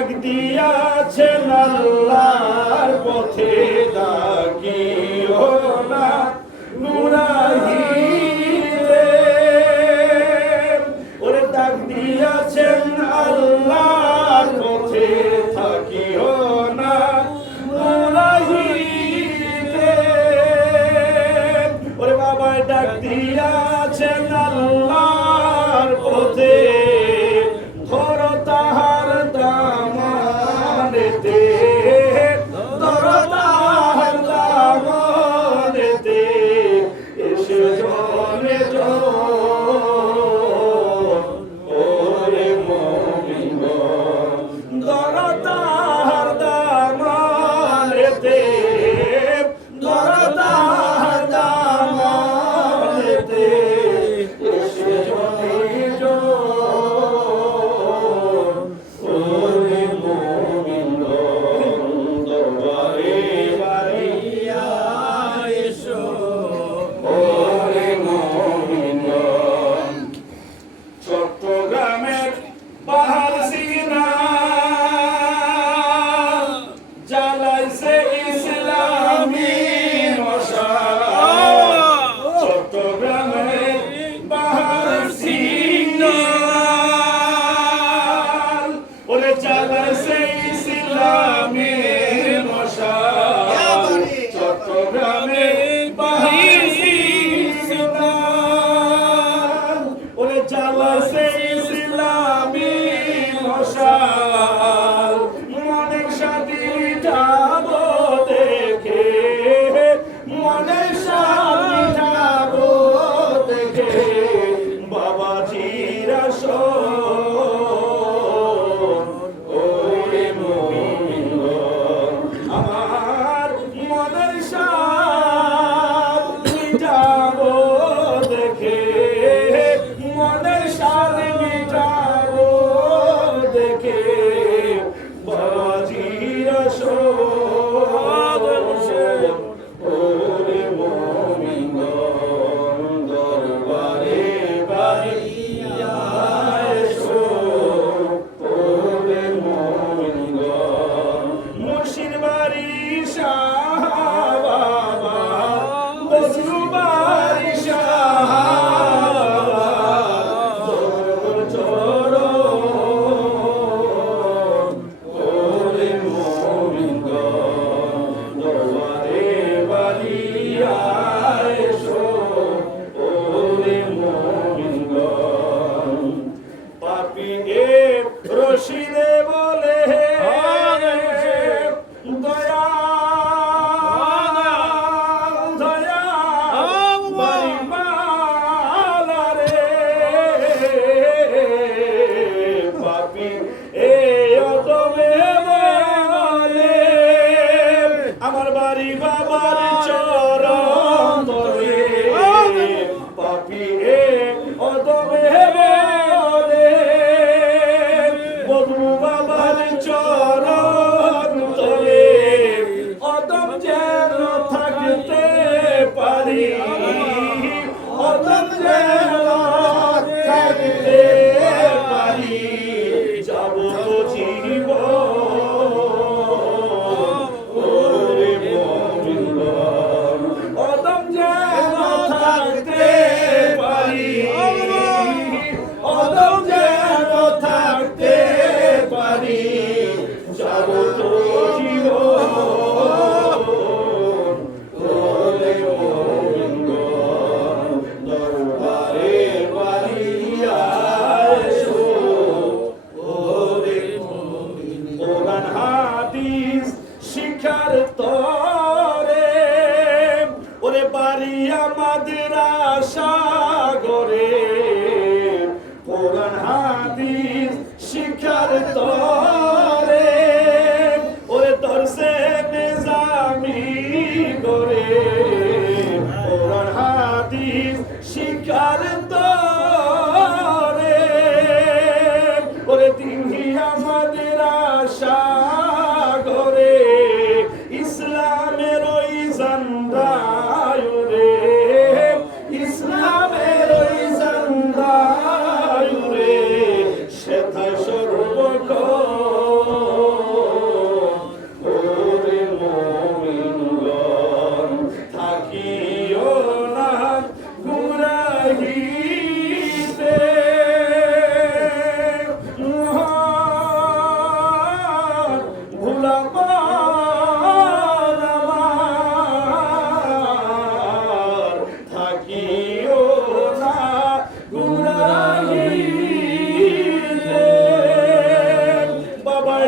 ডাক দিয়াছেন আল্লাহর পথে, ডাকিও না নুরাহিতে ওরে ডাক দিয়াছেন আল্লাহর পথে থাকিও না নুরাহিতে ওরে বাবায় ডাক দিয়াছেন আল্লাহ পরিশা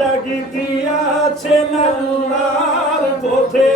ডাকি দিয়াছেন পথে।